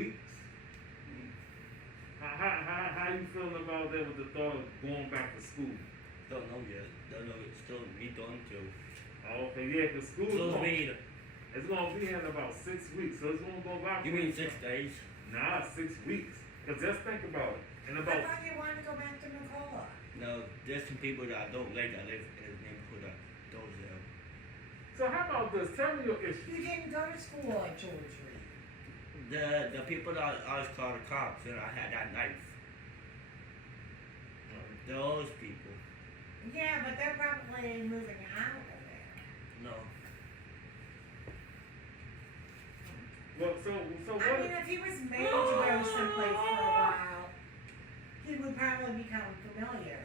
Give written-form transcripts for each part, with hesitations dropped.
weeks. How you feeling about that with the thought of going back to school? Don't know yet. Don't know. It's still me done too. Oh, okay, yeah, because school it's gonna be in about 6 weeks, so it's gonna go by. You mean 6 days? Nah, 6 weeks. Cause just think about it. In I about thought you wanted to go back to Nicola. No, there's some people that I don't like that live in the neighborhood that does them. so how about this? Tell me your issue. You didn't go to school at George Reed. The people that I was called the cops and I had that knife. Those people. Yeah, but they're probably moving out of there. No. Well, so I what? mean, if he was made to go someplace for a while, he would probably become familiar.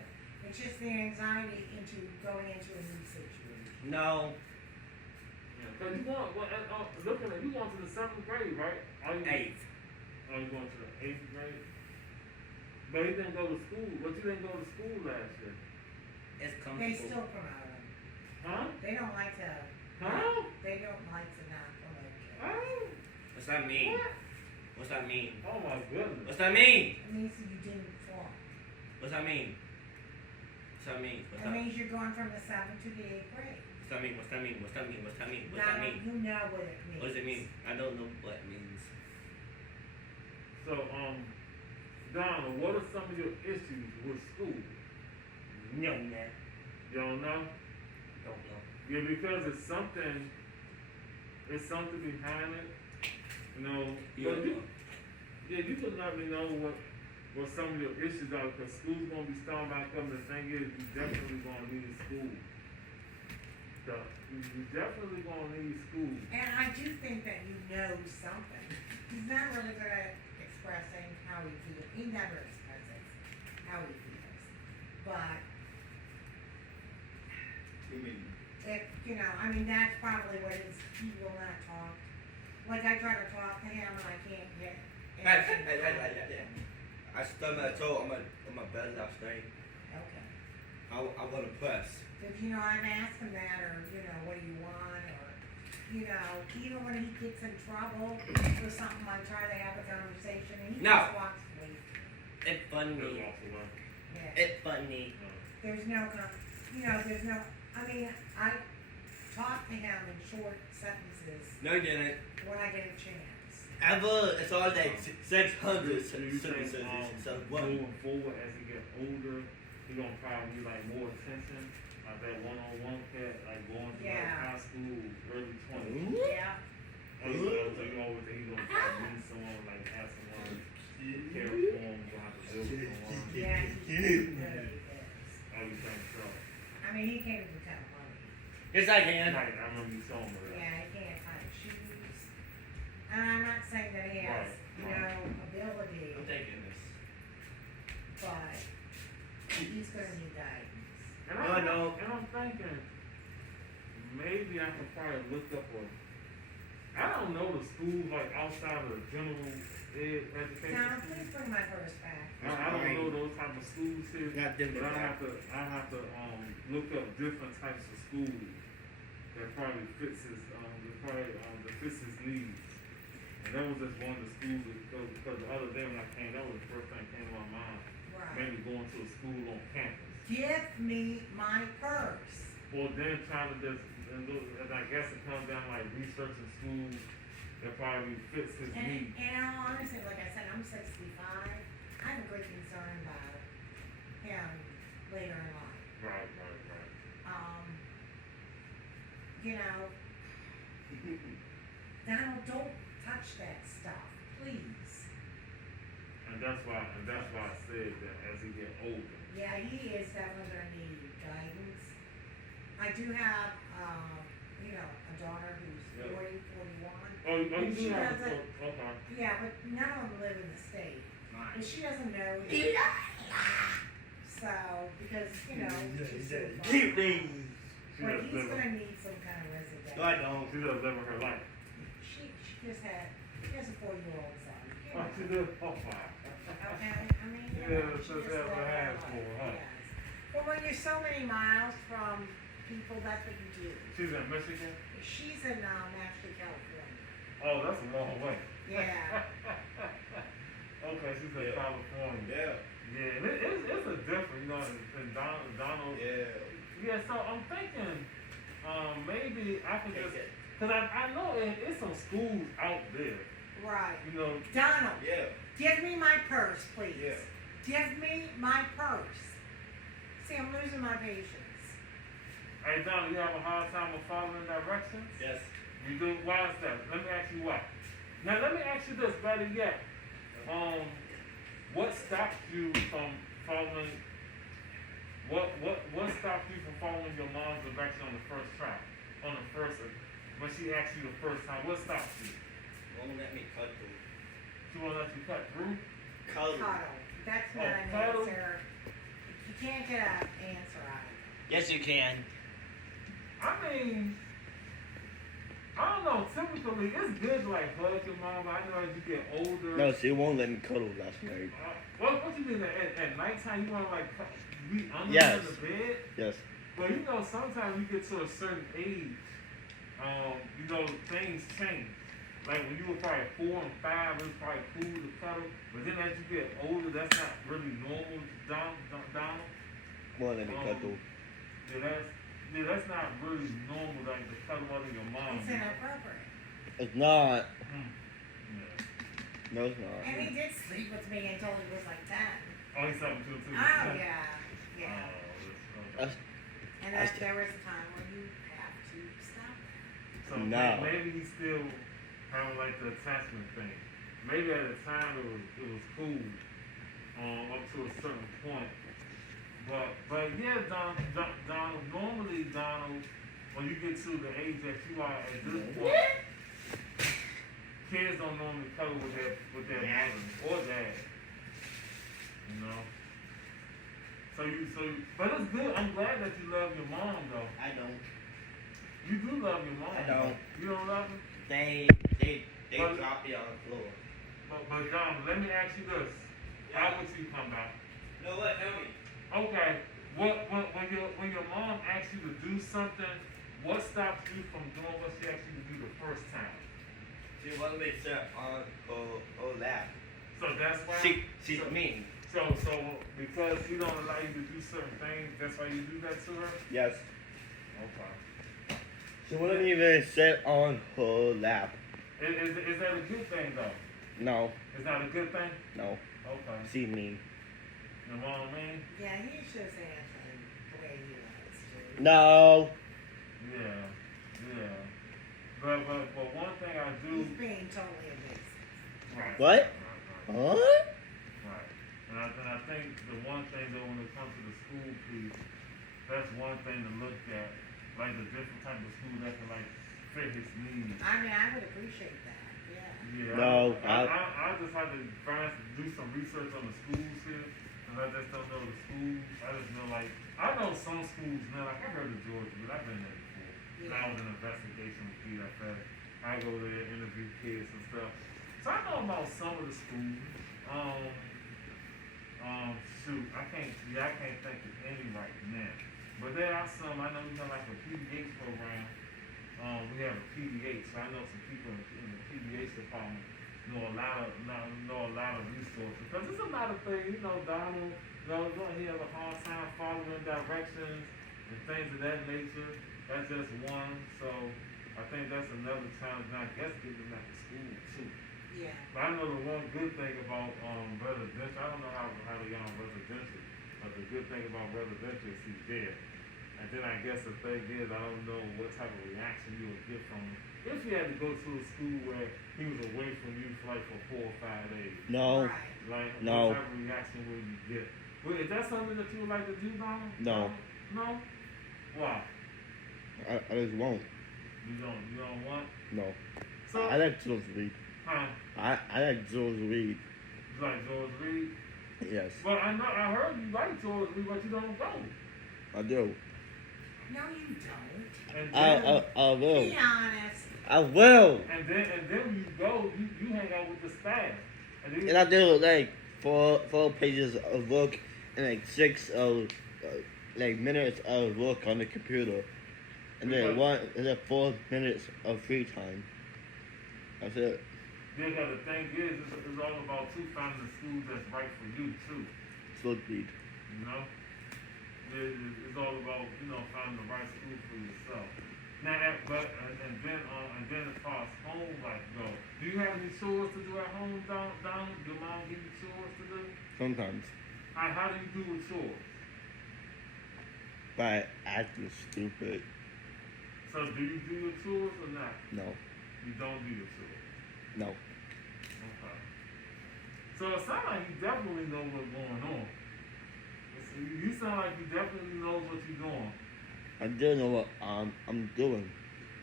It's just the anxiety into going into a new situation. No. Cause you want, looking at you going to the 7th grade, right? Are you, 8th. Are you going to the 8th grade? But you didn't go to school. But you didn't go to school last year. It's They comfortable. still promote him. Huh? They don't like to. Huh? They don't like to not promote kids. Oh. What's that mean? What? What's that mean? Oh my goodness. What's that mean? It means that you didn't flunk. What's that mean? What's that mean? What's It that? means you're going from the 7th to the 8th grade. What's that mean? What's that mean? What's that mean? What's that mean? What's Now that mean? you know what it means. What does it mean? I don't know what it means. So, Donna, what are some of your issues with school? No, man. You don't know? Don't know. Yeah, because it's something behind it. You know, you can let me know what some of your issues are, because school's gonna be starting back up. The thing is, you definitely gonna need school. So, you definitely gonna need school. And I do think that you know something. He's not really good at expressing how he feels. He never expresses how he feels. But if, I mean, that's probably what it is. He will not talk. Like, I try to talk to him and I can't get anything. I stubbed my toe on my bed last night. Okay. I want to press. If, I've asked him that, or, what do you want, or, even when he gets in trouble or something, I try to have a conversation, and he No. just walks away. It's funny. Yeah. It's funny. There's no, I mean, I talk to him in short sentences No, you didn't. when I get a chance. Ever, it's all like 600 So you think, So what? moving forward as he get older, he gonna probably need like more attention, like that one-on-one cat, like going to like high school, early 20s. Yeah. So you always think he gonna probably need someone, like have someone care for him, gonna have to build someone. Yeah, he really is. Oh, you think so? I mean, he can't even count money. Yes, I can. Right, I remember you told me that. Yeah, he can't find shoes. And I'm not saying that he has, ability, I'm taking this. but he's gonna need guidance. And Oh, no. And I'm thinking, maybe I could probably look up I don't know the schools like outside of the general education. Now, please bring my purse back. I don't know those type of schools here, Not them. but I have to look up different types of schools that probably fits his that fits his needs. And that was just one of the schools because the other day when I came, that was the first thing that came to my mind. Right. Maybe going to a school on campus. Give me my purse. Or then trying to just, and I guess it comes down like researching schools that probably fits his needs. And honestly, like I said, I'm 65. I have a great concern about him later in life. Right. Donald, don't touch that stuff, please. And that's why I said that as he get older. Yeah, he is definitely gonna need guidance. I do have, a daughter who's 40, 41. Oh, you And she do have doesn't- okay. Yeah, but none of them live in the state. And she doesn't know. So, because, she's so far. Keep me. She But does he's live gonna need some kind of residential. I don't. she does live her life. She has a 4-year-old son. Oh, she does. Oh, wow. Okay, I mean, Yeah, she so just that's lived what her I asked life, for, huh? yes. But when you're so many miles from people, that's what you do. She's in Michigan? She's in, actually California. Oh, that's a long way. Yeah. yeah, so I'm thinking, maybe I could just, cause I know it's some schools out there, Right. you know. Donald, Yeah. give me my purse, please. Yeah. Give me my purse. See, I'm losing my patience. Hey, Don, you have a hard time with following directions? Yes. You do? Why is that? Let me ask you why. Now, let me ask you this, better yet. What stopped you from following, what stopped you from following your mom's direction on the first try? On the first, when she asked you the first time, what stopped you? Won't let me cut through. She won't let you cut through? Cuddle. Cuddle. That's not an cuddle. answer. You can't get an answer out of it. Yes, you can. I mean, I don't know, typically, it's good to like hug your mom, but I know as you get older. No, she won't let me cuddle last night. What you mean at nighttime? You want to like be under Yes. the bed? Yes. But you know, sometimes you get to a certain age, you know, things change. Like when you were probably 4 and 5, it was probably cool to cuddle. But then as you get older, that's not really normal, Donald. Won't let me cuddle. Yeah, that's not really normal, like to cuddle under your mom. It's inappropriate. It's not. Yeah. No, it's not. And he did sleep with me until he was like 10. Oh, he's 7 too. Oh, yeah. Yeah. That's, And I that there was a time when you have to stop it. So No. maybe he's still having like the attachment thing. Maybe at the time it was cool, up to a certain point. But yeah, Donald, normally Donald, when you get to the age that you are at this point, kids don't normally cuddle with their mother or dad. You know? But it's good. I'm glad that you love your mom though. I don't. You do love your mom. I don't. You don't love her? They But- drop me on the floor. But Don, let me ask you this. How would you come back? No, what? Tell me. Okay, when your mom asks you to do something, what stops you from doing what she asked you to do the first time? She wants me to sit on her lap. So that's why. She's mean. So because she don't allow you to do certain things, that's why you do that to her. yes. Okay. She wouldn't even sit on her lap. Is that a good thing though? No. Is that a good thing? No. Okay. See me. You know what I mean? Yeah, he should say answering the way he wants to. No. Yeah. But one thing I do. He's being totally abusive. Right. What? Right. Huh? Right. And I think the one thing though when it comes to the school piece, that's one thing to look at, like the different type of school that can like fit his needs. I mean, I would appreciate that. Yeah. Yeah. No, I just had to do some research on the schools here, and I just don't know the schools. I just know like I know some schools now. Like I heard of Georgia, but I've been there before. And I was an investigation with PFS. I go there, interview kids and stuff. So I know about some of the schools. Shoot, I can't think of any right now. But there are some, I know we have like a PDH program. We have a PDH, so I know some people in the PDH department know a lot of resources. Because there's a lot of things, you know, Donald, he has a hard time following directions and things of that nature. That's just one. So I think that's another challenge, and I guess getting back to school too. Yeah. But I know the one good thing about residential, I don't know how they on residential, but the good thing about residential is he's there. And then I guess the thing is, I don't know what type of reaction you would get from him. If you had to go to a school where he was away from you for like for 4 or 5 days. No. Right. Like, No. what type of reaction would you get? Well, is that something that you would like to do, Donald? No. No? Why? I just won't. You don't want? No. So, I like Jules Reed. huh? I like Jules Reed. You like George Reed? Yes. Well, I heard you like George Reed, but you don't go. I do. No, you don't. And then, I will. Be honest. I will. and then when you go, you hang out with the staff. And And I do like four pages of work and like 6 of like minutes of work on the computer, and then 4 minutes of free time. That's it. Yeah, but the thing is, it's all about finding the school that's right for you too. Jules Reed. You know. It's all about, finding the right school for yourself. Now, and then as far as home life go, do you have any chores to do at home, Donald? Your mom give you chores to do? Sometimes. How do you do with chores? By acting stupid. So do you do your chores or not? No. You don't do your chores? No. Okay. So it sounds like you definitely know what's going on. You sound like you definitely know what you're doing. I do know what I'm doing.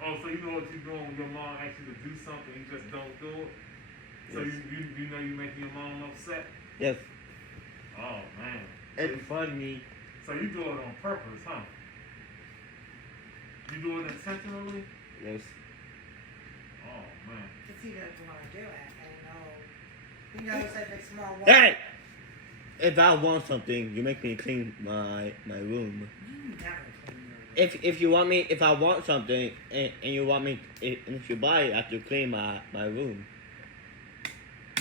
Oh, so you know what you're doing when your mom asks you to do something, you just don't do it? So Yes. you know you're making your mom upset? Yes. Oh, man. It's funny. So you do it on purpose, huh? You do it intentionally? Yes. Oh, man. Because he doesn't want to do it, and he knows that it's small one. Hey! If I want something, you make me clean my room. You never clean your room. If I want something and you want me, and if you buy it, I have to clean my room.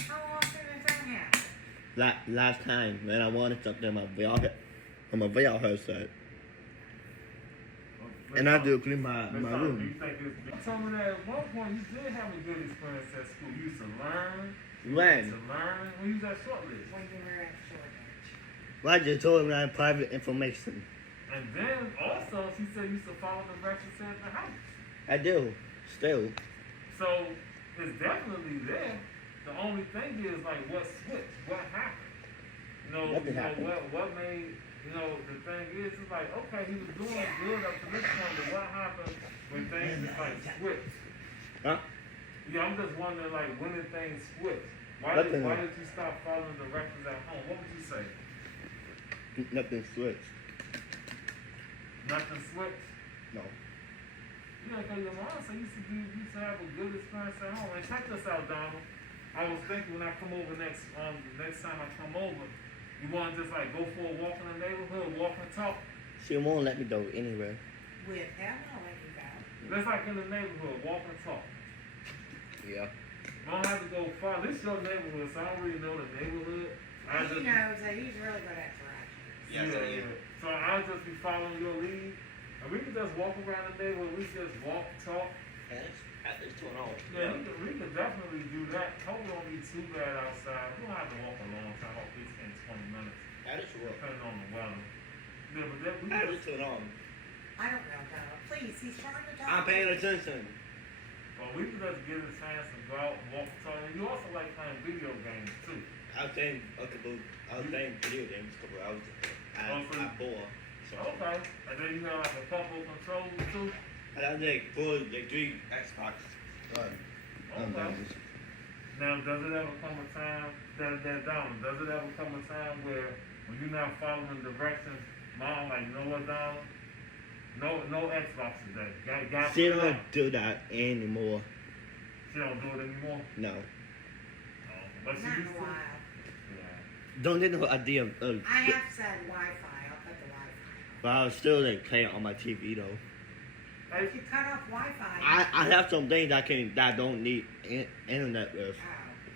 How often does that happen? Last time when I wanted something on my VR headset, and I have to clean my Do room. you think it's... Tell me that at one point you did have a good experience at school. You used to learn. When? When you was at Shortridge. When you were at Shortridge. Well, I just told him that private information. And then also she said you used to follow the directions in the house. I do. Still. So it's definitely there. The only thing is like what switched, what happened. Nothing happened. What made the thing is it's like okay he was doing good up to this point, but what happened when things just like switched? Huh? Yeah, I'm just wondering like when did things switch? Why did you stop following directions at home? What would you say? Nothing switched. Nothing switched? No. Yeah, because your mom said you used to have a good experience at home. And check this out, Donald. I was thinking when I come over next time I come over, you want to just like go for a walk in the neighborhood, walk and talk. She won't let me go anywhere. With him, I'll let you go. That's like in the neighborhood, walk and talk. Yeah. I don't have to go far. This is your neighborhood, so I don't really know the neighborhood. He knows that he's really good at directions. Yeah. So I'll just be following your lead. And we can just walk around the neighborhood. We can just walk, talk. It's too long. Yeah, we can definitely do that. Hope it don't be too bad outside. We don't have to walk a long time, about 15, 20 minutes, That is true. depending on the weather. Yeah, but that, we That can is too long. I don't know, Donald. Please, he's trying to talk. I'm paying attention. But we can just get a chance to go out and walk and talk. And you also like playing video games too. I was playing video games a couple hours ago. I bore. So. Okay. And then you have like a couple of controllers too. I had like 3 Xbox. Okay. Now, does it ever come a time does it ever come a time where when you're not following directions, mom like, you know what, Donald? No Xbox today. Got She don't do that anymore. She don't do it anymore? No. But she Not in used a to. while. Yeah. Don't get no idea. I have said Wi-Fi. I'll cut the Wi-Fi. But I was still like playing on my TV though. Hey, If you cut off Wi-Fi. I have some things that don't need internet with.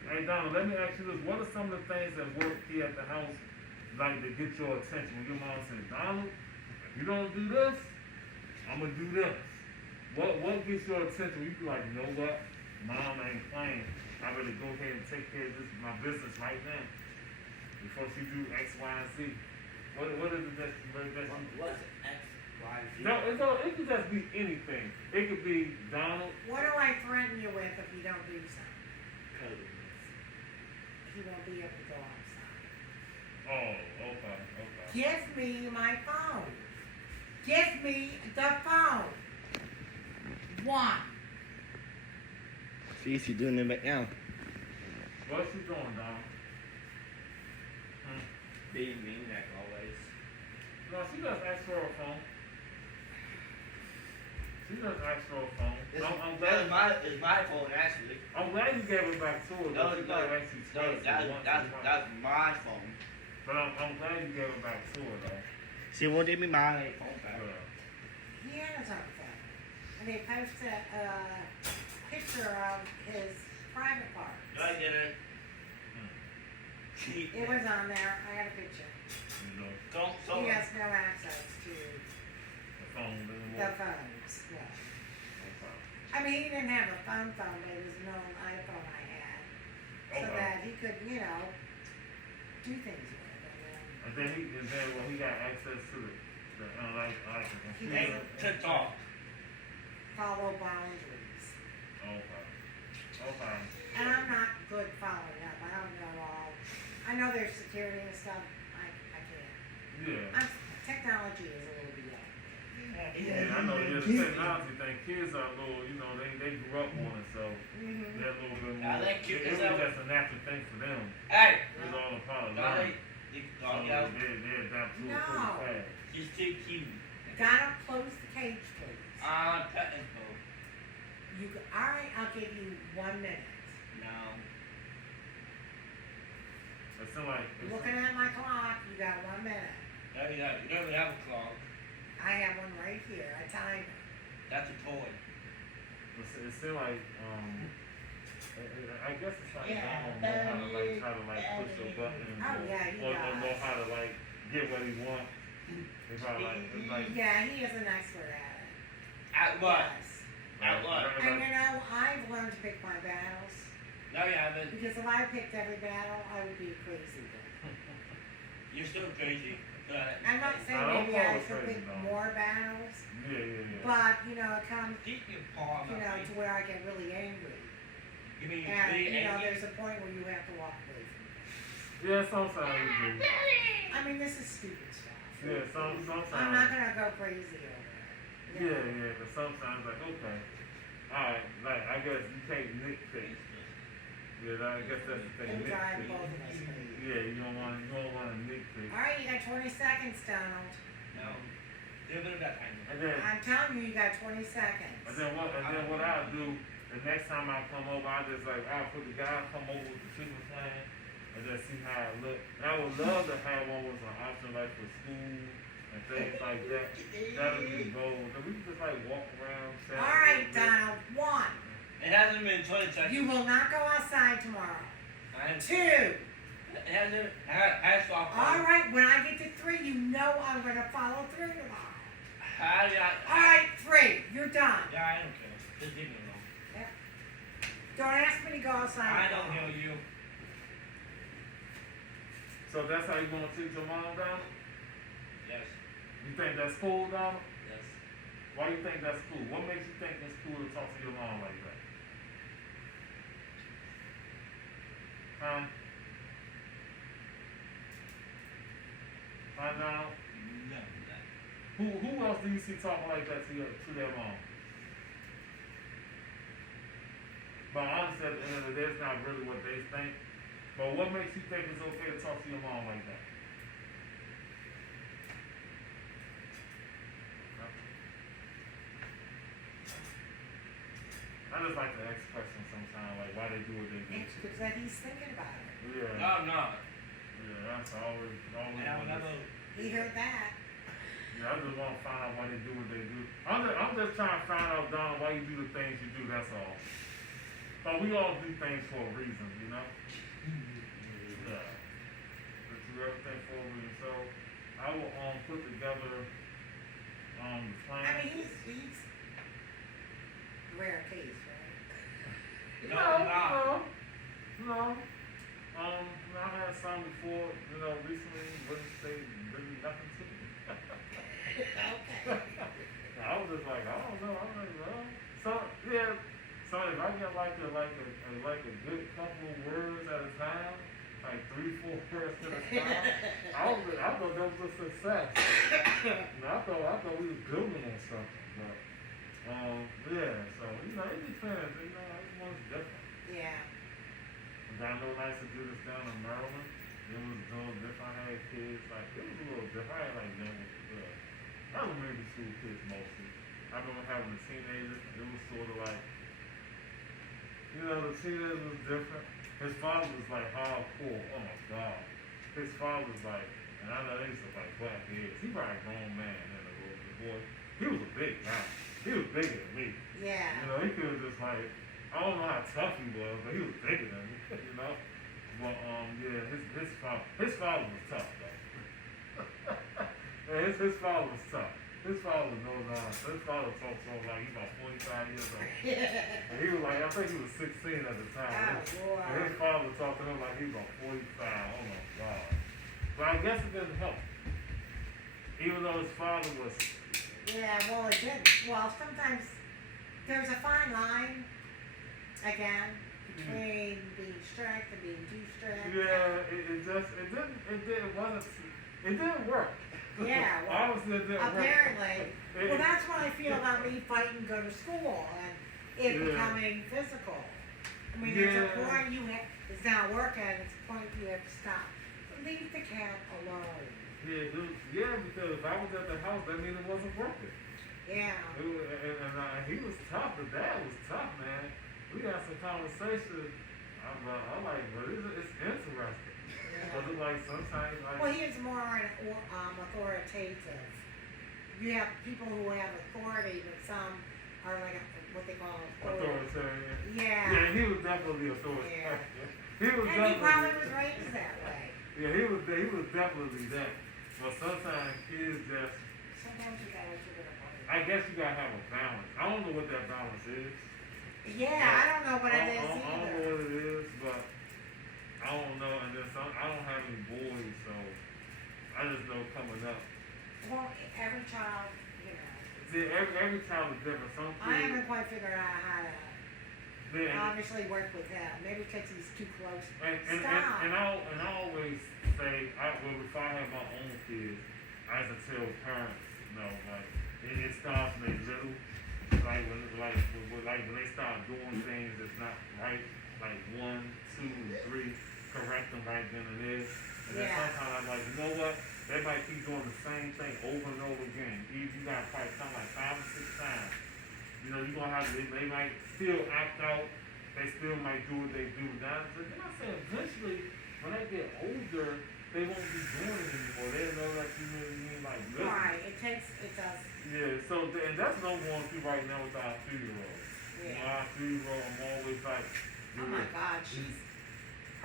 Hey Donald, let me ask you this. What are some of the things that work here at the house like to get your attention? When your mom says, Donald, if you don't do this, I'm gonna do this. What gets your attention? You be like, you know what? Mom ain't playing. I better go ahead and take care of my business right now. Before she do X, Y, and Z. What is it that What is it? X, Y, Z? No, it could just be anything. It could be Donald. What do I threaten you with if you don't do something? He won't be able to go outside. Oh, okay. Give me my phone. Give me the phone. One. See, she's doing it right now. What's she doing, Donald? Being mean like always. No, she just asked for a phone. She just asked for a phone. I'm glad. It's my phone actually. I'm glad you gave it back to her. No, She could have actually twice or once or twice. that's my phone. But I'm glad you gave it back to her, though. She won't give me my phone back. He had his own phone. And they posted a picture of his private part. No, I didn't. It was on there. I had a picture. You know. Don't so. He has no access to The phone anymore. the phones, no. Okay. I mean, he didn't have a phone, but it was an old iPhone I had, so Okay. that he could, you know, do things with it, And then when he got access to the like the He computer. To talk. follow boundaries. Okay. Okay. And I'm not good following up, I don't know all, I know there's security and stuff, I can't. Yeah. Technology is a little beyond. Yeah, I know. Yeah, the technology thing. Kids are a little, you know, they grew up on it, so Mm-hmm. they're a little bit more. I like cute It as was hell. just a natural thing for them. Hey, It's all a part of Dolly, learning. you So dog out. they adapt to it No. pretty fast. She's too cute. Gotta close the cage, please. Pet info. Alright, I'll give you 1 minute. No. It seems like Looking at my clock, you got 1 minute. No, you don't. You don't even have a clock. I have one right here, a timer. That's a toy. it seems like I guess it's like Yeah, I don't know how to like try to like push your button Oh, yeah, he or know does. how to like get what he wants. If I like Yeah, he is an expert at it. At what? Yes. At what? And you know, I've learned to pick my battles. No, you haven't. Because if I picked every battle, I would be crazy. You're still crazy. But I'm not saying I don't maybe I call it should crazy, pick though. more battles, yeah. but you know, it comes, keep your paw on you know, my to face. where I get really angry. You mean And, really you know, angry? there's a point where you have to walk away from it. Yeah, sometimes you do. I mean, this is stupid stuff. Yeah, sometimes. I'm not gonna go crazy over it. you know. Yeah, but sometimes like okay, alright, like I guess you can't nitpick. Yeah, I guess that's the thing. It'll drive Nitpick. both of us crazy. Yeah, you don't want to nitpick. Alright, you got 20 seconds, Donald. No. Do a bit of that kind And then I'm telling you, you got 20 seconds. what I'll do the next time I come over, I'll put the guy come over with the treatment plan and just see how it look. And I would love to have one with an option like for school and things like that. That'll be gold. Then we can just like walk around. Alright, Donald. 1. It hasn't been 20 seconds. You will not go outside tomorrow. I am. 2. It hasn't. I stopped. Alright, when I get to 3, you know I'm gonna follow through tomorrow. Alright, 3. You're done. Yeah, I don't care. Just leave me alone. Don't ask me to go outside. I don't hear you. So that's how you gonna treat your mom, Donald? Yes. You think that's cool, Donald? Yes. Why you think that's cool? What makes you think it's cool to talk to your mom like that? Huh? Donald? No. Who else do you see talking like that to their mom? But honestly, at the end of the day, it's not really what they think. But what makes you think it's okay to talk to your mom like that? I just like to ask questions sometimes, like why they do what they do. It's because that he's thinking about it. Yeah. No, I'm not. Yeah, that's always. And I'll never. He heard that. Yeah, I just want to find out why they do what they do. I'm just trying to find out, Donald, why you do the things you do. That's all. But we all do things for a reason, you know. Yeah. But do everything for a reason. So I will put together the plan. I mean, he's rare case, right? No, I'm not. No. I had some before, you know, recently, wouldn't say really nothing to me. Okay. I was just like, I don't know. I'm like, well, so yeah. So if I get like a good couple of words at a time, like 3-4 words at a time, I thought that was a success. I thought we was building on something, but yeah. So you know, it depends. You know, everyone's different. Yeah. I know I used to do this down in Maryland. It was a little different. I had kids, like, it was a little different. I had like elementary school kids mostly. I remember having a teenager. It was sort of like, you know, the teenager was different. His father was like hardcore. Oh my God. His father was like, and I know they used to like black heads. He probably a grown man and a little boy. He was a big guy. He was bigger than me. Yeah. You know, he could have just like, I don't know how tough he was, but he was bigger than me, you know. But yeah, his father was tough though. And his father was tough. His father was no nonsense. His father talked to him like he about 45 years old. And he was like, I think he was 16 at the time. Oh, And his father talked to him like he was about 45. Oh my God. But I guess it didn't help. Even though his father was. Yeah, well, it did. Well, sometimes there's a fine line, again, between being strict and being too strict. Yeah, it didn't work. Yeah, well, Obviously it didn't apparently. work. Well, that's what I feel about me fighting to go to school and it Yeah. becoming physical. I mean, there's a Yeah. point it's not working, it's a point you have to stop. Leave the cat alone. Yeah, because if I was at the house, that means it wasn't working. Yeah. He was tough. The dad was tough, man. We had some conversation. I'm like, but it's interesting. But it's like sometimes, like. Well, he is more authoritative. You have people who have authority, but some are like what they call Authoritarian. Yeah. Yeah, he was definitely authoritarian. He was And he definitely. probably was raised that way. Yeah, he was definitely that. But sometimes kids just. Sometimes you gotta give it a break. I guess you gotta have a balance. I don't know what that balance is. Yeah, I don't know what it is I don't know either. what it is, but I don't know. And then I don't have any boys, so I just know coming up. Well, every child, you know. See, every child is different. Some kids. I haven't quite figured out how to Yeah, obviously work with him. Maybe because he's too close. and I always say, before I have my own kids, I used to tell parents, like it starts when they're little, like when they start doing things that's not right, like 1, 2, 3, correct them right then and there. And then Yeah. sometimes I'm like, you know what? They might keep doing the same thing over and over again. You gotta probably come like 5 or 6 times. You know, you're gonna have they might still act out. They still might do what they do now. But then I say eventually, when they get older, they won't be doing it anymore. They'll know that you really mean like this. Right, it does. Yeah, so and that's what I'm going through right now with our 3-year-old. Yeah. Our 3-year-old, I'm always like, Oh my God,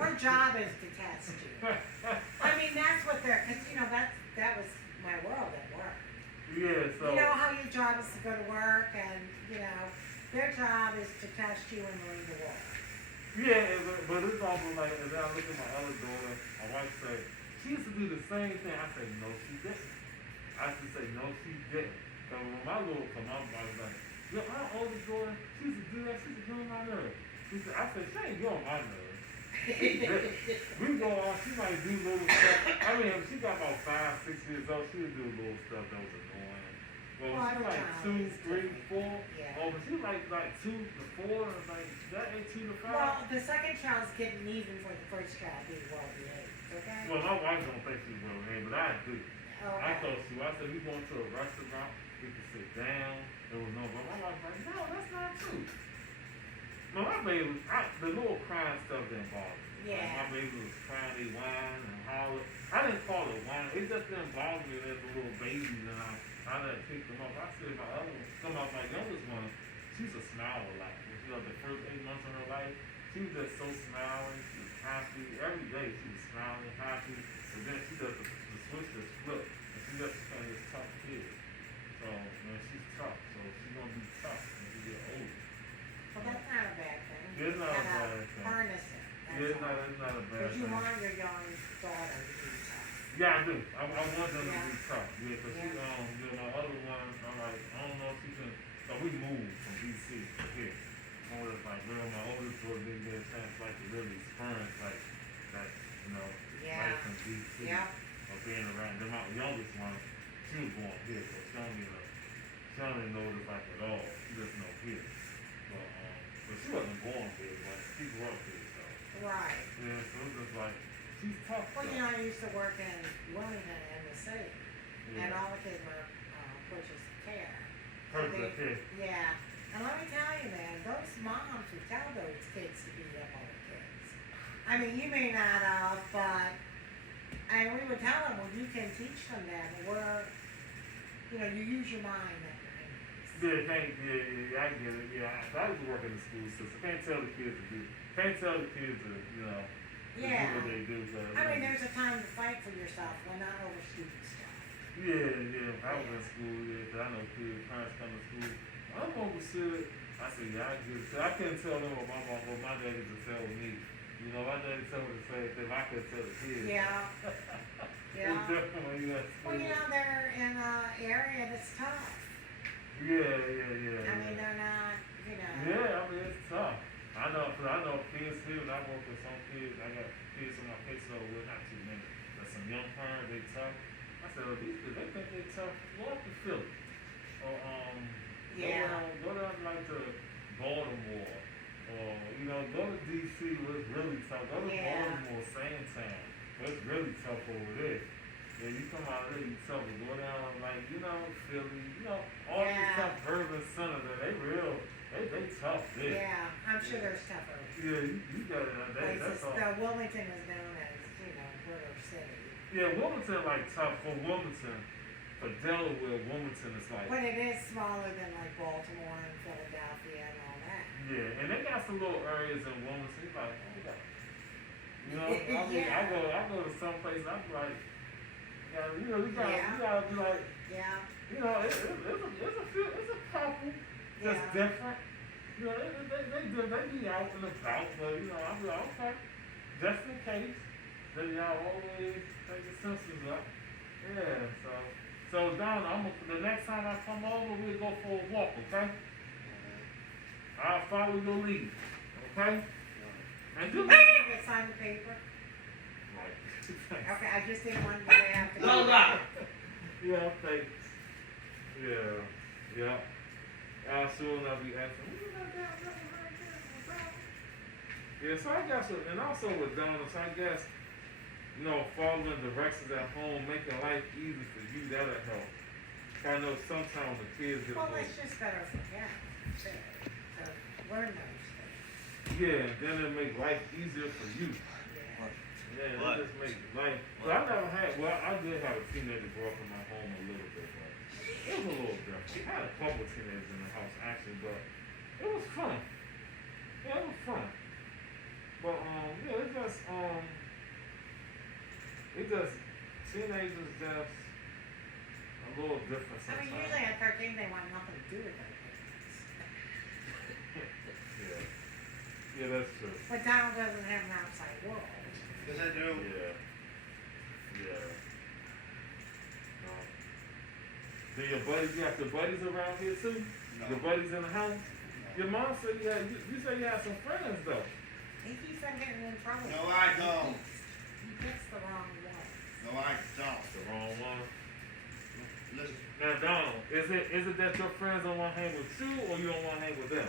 her job is to test you. I mean, that's what cause you know, that was my world at work. Yeah, so. You know how your job is to go to work and, you know, their job is to test you and learn to work. Yeah, but it's almost like, as I look at my other daughter, my wife said, she used to do the same thing. I said, no, she didn't. I used to say, no, she didn't. So when my little come up, I was like, yo, our oldest daughter, she used to do that, she used to do on my nerves. I said, she ain't doing my nerves. We go on, she might do little stuff. I mean, if she got about 5, 6 years old, she would do little stuff that was annoying. But when she like 2, 3, 4, Yeah. oh, when she like 2 to 4, it's like, that ain't 2 to 5. Well, the second child's getting even for the first child being well behaved, okay? Well, my wife don't think she's well behaved, but I do. Okay. I thought she was. I said, we going to a restaurant, we can sit down, there was no, but my wife was like, no, that's not true. No, my baby, the little crying stuff didn't bother me. Yeah. Like, my baby was crying, they whine and holler. I didn't call it whine, it just didn't bother me as the little babies, and I let pick them up. I said my other one, some of my youngest one, she used to smile a lot. She was the first 8 months of her life, she was just so smiling, she was happy. Every day she was smiling, happy. And then she does the switch just flip. And she just became this tough kid. So, man, she's tough. So she's gonna be tough when she get older. Well, that's not a bad thing. It's not a You gotta bad thing. harness it. Yeah, it's not a bad But you thing. want your young daughter to be tough. Yeah, I do. I want them to Yeah. be tough. Yeah, because she, my other one, I'm like, I don't know if she can. So we moved from DC to here. I was like, girl, my oldest daughter didn't get a chance like to really experience like that, Yeah. life in DC. Yeah. Or being around. Then my youngest one, she was born here, so she don't know this life at all. She just know here. But she wasn't born here, but she grew up here, so. Right. Yeah, so it's just like, she's tough. Well, though. you know, I used to work in Wilmington in the city, and Yeah. all the kids were purchased care. Perfect, okay. Yeah. And let me tell you, man, those moms would tell those kids to beat up on the kids. I mean, you may not have, but, and we would tell them, well, you can teach them that, but you use your mind at your hands. Yeah, I get it. Yeah, I used to work in the school system. Can't tell the kids to do to Yeah. do what they do. I mean, there's a time to fight for yourself, well, not over stupid stuff. Yeah, I was in school, yeah, 'cause I know kids, parents come to school. My mom should. I said, yeah, I get it. So I couldn't tell them what my daddy would tell me. You know, my daddy told me the same thing. I couldn't tell the kids. Yeah. Yeah. It's different when you at school. Well, you know, they're in an area that's tough. Yeah. I mean, they're not, you know. Yeah, I mean, it's tough. I know kids here, and I work with some kids. I got kids on my caseload with, not too many, but some young parents, they tough. I said, well, these kids, they think they tough. Go up to Philly. Or, Yeah. go down like to Baltimore. Or, you know, go to D.C. where it's really tough. Go to Yeah. Baltimore, Sandtown. Where it's really tough over there. Yeah, you come out there, you tough. But go down, like, you know, Philly, you know, all these Yeah. tough urban centers, they real. They tough there. Yeah, I'm sure there's tougher Yeah, you got it. That's places. all. The Wilmington is known as, you know, Border City. Yeah, Wilmington like tough for Wilmington. For Delaware, Wilmington is like. But it is smaller than like Baltimore and Philadelphia and all that. Yeah, and they got some little areas in Wilmington. It's like, oh God. You know, Yeah. I go to some places. I'm like, yeah, you know, we Yeah. gotta be like, Yeah. you know, it's a couple that's Yeah. different. You know, they be out and about, but you know, I'm like, okay, just in case. Then y'all always take your senses up. Yeah, so Don, the next time I come over, we'll go for a walk, okay? I'll follow your lead, okay? And do You can sign the paper. Right. Okay, I just didn't want you to have to. Lola! Yeah, thanks. Yeah. I'll soon I'll be asking, who you got down there? Yeah, so I guess, and also with Donald, so I guess, you know, following directions at home, making life easy for you, that'll help. I know sometimes the kids get Well, a little, it's just better for them to learn those things. yeah, and then it'll make life easier for you. Yeah. Yeah, What? it just make life. What? Well, I did have a teenager grow up in my home a little bit, but it was a little different. I had a couple of teenagers in the house actually, but it was fun. Yeah, it was fun. But yeah, teenagers just a little different I sometimes. mean, usually at 13 they want nothing to do with their parents. Yeah, that's true. But Donald doesn't have an outside world. Yes, I do. Yeah. No. Do your buddies, you have your buddies around here too? No. Your buddies in the house? Your mom said you said you had some friends though. He keeps on getting in trouble. No, I don't. He picks the wrong one. No, I don't. The wrong one. Listen, Now Donald, is it that your friends don't want to hang with you or you don't want to hang with them?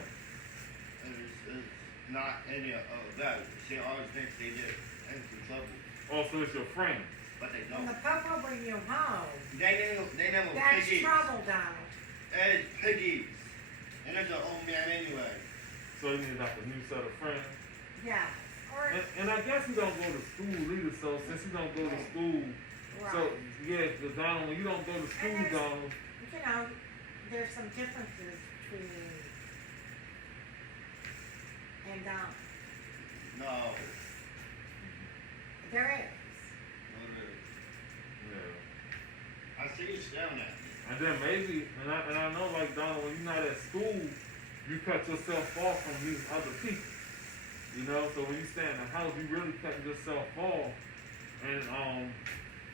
it's not any of that. She always thinks they get into trouble, Also, it's your friends. but they When don't. the papa bring you home, They never that's piggies. trouble, Donald. It's piggies. And it's an old man anyway. So you need like a new set of friends. Yeah. Or, And I guess he don't go to school either, so since he don't go to school, right. so yeah, the Donald, when you don't go to school, And there's- Donald, you know, there's some differences between and Donald. No. There is. No, really. yeah. I see you staring at me. And then maybe, and I know like Donald, when you're not at school, you cut yourself off from these other people. You know, so when you stay in the house, you really cut yourself off, and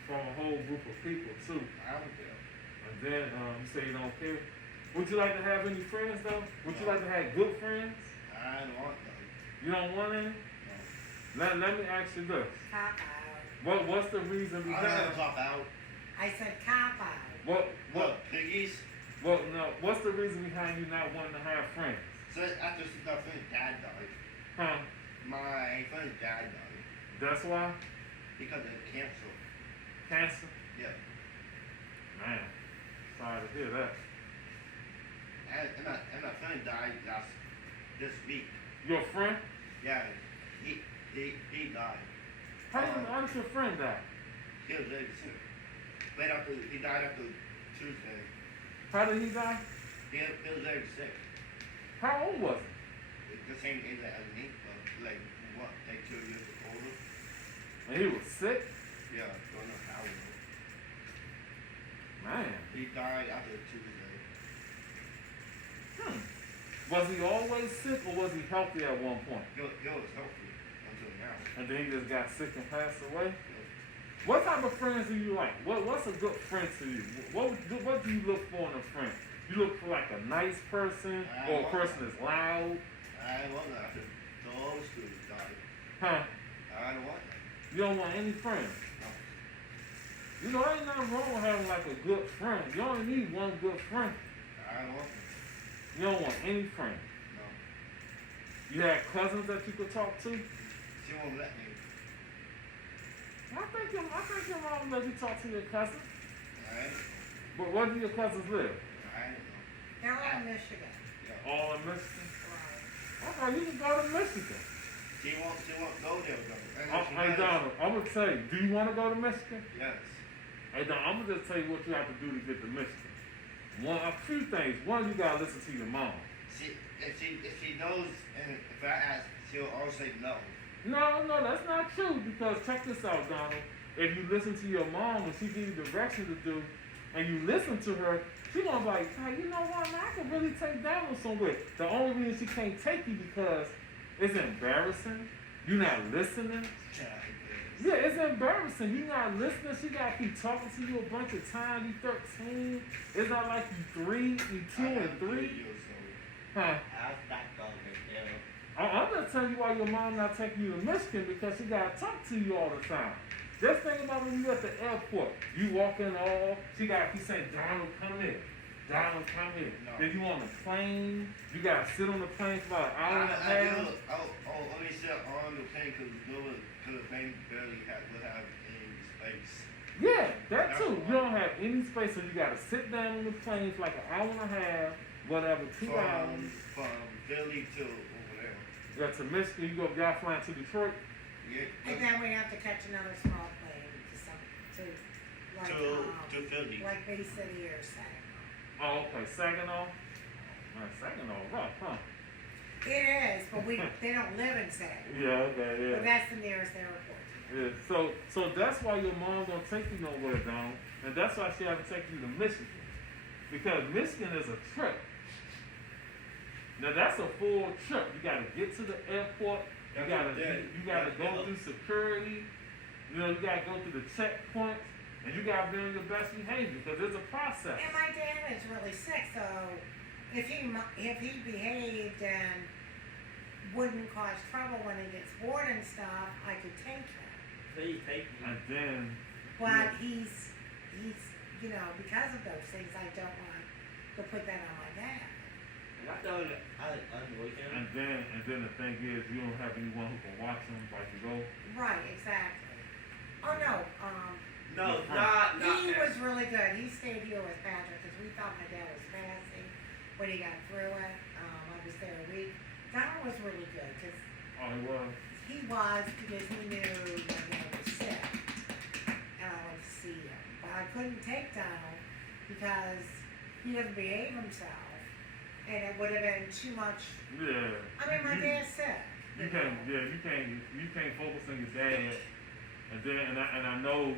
from a whole group of people too. I don't care. And then you say you don't care. Would you like to have any friends though? Would you like to have good friends? I don't want them. You don't want any? No. Let me ask you this. Cop out. What's the reason I don't have behind? to cop out. I said cop out. What? What? Piggies? No. What's the reason behind you not wanting to have friends? So after my friend's dad died, Huh? my friend's dad died That's why? because of cancer. Cancer? Yeah. Man, sorry to hear that. And my friend died this week. Your friend? Yeah, he died. How did your friend die? He was very sick. He died after Tuesday. How did he die? He was very sick. How old was The same age as me, but like 2 years older. he? And he was sick? Yeah, don't know how. Man. He died after Tuesday. Was he always sick or was he healthy at one point? He was healthy until now. And then he just got sick and passed away? What type of friends do you like? What's a good friend to you? What do you look for in a friend? You look for like a nice person or a person that's loud? I don't want that after the old school died. Huh? I don't want that. You don't want any friends? No. You know, ain't nothing wrong with having like a good friend. You only need one good friend. I don't want that. You don't want any friends. No. You have cousins that you could talk to? She won't let me. I think your mom let you talk to your cousins. I don't know. But where do your cousins live? I don't know. They're all in Michigan. Yeah. All in Michigan? Right. Okay, you can go to Michigan. She won't go there though. Hey Donald, I'm gonna tell you, do you want to go to Michigan? Yes. Hey Donald, I'm gonna just tell you what you have to do to get to Michigan. A few things. One, you gotta listen to your mom. If she knows, and if I ask, she'll always say no. No, that's not true. Because check this out, Donald. If you listen to your mom and she gives you directions to do, and you listen to her, she gonna be like, hey, you know what, man, I can really take Donald somewhere. The only reason she can't take you because it's embarrassing. You're not listening. Yeah, it's embarrassing. You're not listening. She got to keep talking to you a bunch of times. You 13. It's not like you 3, you 2 and 3. Huh? I'm just telling you why your mom not taking you to Michigan because she got to talk to you all the time. Just think about when you at the airport. You walk in all, she got to keep saying, Donald, come here. Donald, come here. No. Then you on the plane. You got to sit on the plane for about an hour and a half. Let me sit on the plane because the plane barely will have any space. Yeah, that too. You don't have any space, so you got to sit down on the plane for like an hour and a half, whatever, 2 hours. From Philly to over there. Yeah, to Michigan. Y'all flying to Detroit. Yeah. And then we have to catch another small plane To Philly. like Bay City or Saginaw. Oh, okay. Saginaw. Saginaw, rough, huh? It is, but they don't live in Saginaw. Yeah, okay, yeah. But that's the nearest airport. Yeah, so that's why your mom don't take you nowhere, Donald, and that's why she haven't taken you to Michigan, because Michigan is a trip. Now that's a full trip. You gotta get to the airport. You gotta go through security. You know, you gotta go through the checkpoints, and you gotta be on your best behavior because it's a process. And my dad is really sick, so if he behaved and wouldn't cause trouble when he gets bored and stuff, I could take him. And then, But he's you know, because of those things, I don't want to put that on my dad. and then the thing is, you don't have anyone who can watch him like you go. Right, exactly. Oh no, No, he was really good. He stayed here with Patrick because we thought my dad was fasting when he got through it. I was there a week. Donald was really good because Oh, he was. he knew my dad was sick, and I went to see him. But I couldn't take Donald because he didn't behave himself, and it would have been too much. Yeah. I mean, my dad's sick. You can't focus on your dad, and then I know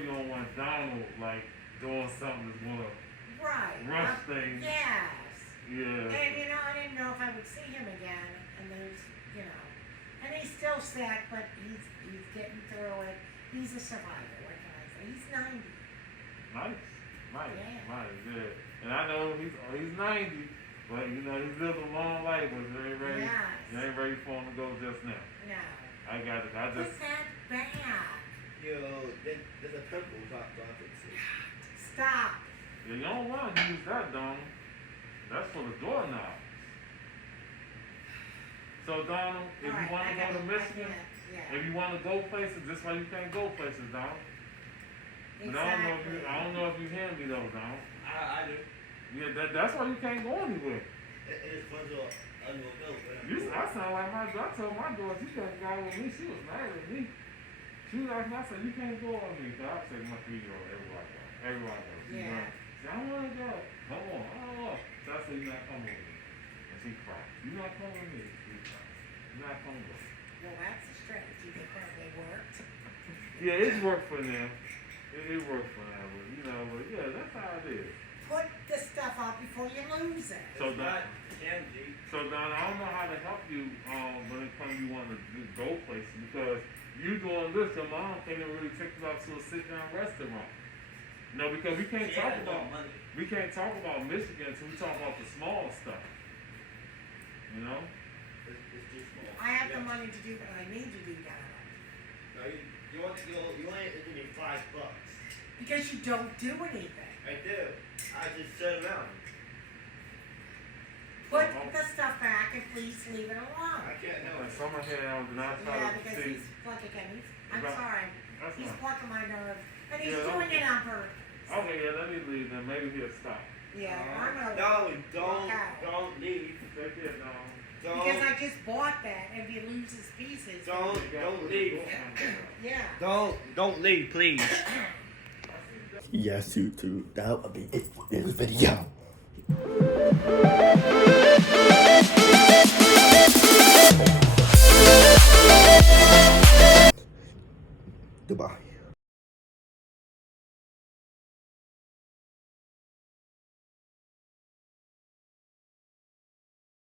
you don't want Donald like doing something that's gonna rush things. Yes. Yeah. And you know, I didn't know if I would see him again, and there's, you know, and he's still sick, but he's getting through it. He's a survivor. What can I say? He's 90. Nice. Yeah. Yeah. And I know he's 90, but you know he's lived a long life, but you ain't ready. Yes. You ain't ready for him to go just now. No. I got it. I Put just. that back. There's a pimple drop it. Stop. Yeah, you don't want to use that, Donald. That's for the doorknob. So Donald, if you want to go to Michigan, if you want to go places, this why you can't go places, Donald. But Exactly. I don't know if you hear me though, Donald. I do. Yeah, that's why you can't go anywhere. It is fun to I sound like I told my daughter she couldn't go with me. She was mad at me. She was like, I said, you can't go with me. So I said, my 3-year-old, everybody goes. She Yeah. went, I don't want to go. Come on, I don't know. So I said, you're not coming with me. And she cried. You're not coming with me. She cried. You're not coming with me. Well, that's a strategy that probably worked. Yeah, it's worked for them. it works forever, you know, but yeah, that's how it is. Put the stuff out before you lose it. So It's not candy. So Don, I don't know how to help you when it comes you want to go places because you doing this, your mom can't really take you out to a sit down restaurant. No, because we can't She talk has no about money. Michigan until we talk about the small stuff. You know? It's too small. I have the money to do what I need to do down there. No, you want it to be $5. Because you don't do anything. I do. I just sit around. Put the stuff back and please leave it alone. I can't help Like it. someone here did not try Yeah, to because see. he's plucking at me. I'm Right. sorry. That's He's not. plucking my nerve. And he's Yeah, doing okay. it on purpose. Okay, yeah, let me leave then. Maybe he'll stop. Yeah, I'm gonna. No, walk out. don't leave. Take it, no. Because I just bought that and if he loses pieces. Don't leave. Yeah. Don't leave, please. Yes, YouTube. That will be it for this video. Goodbye.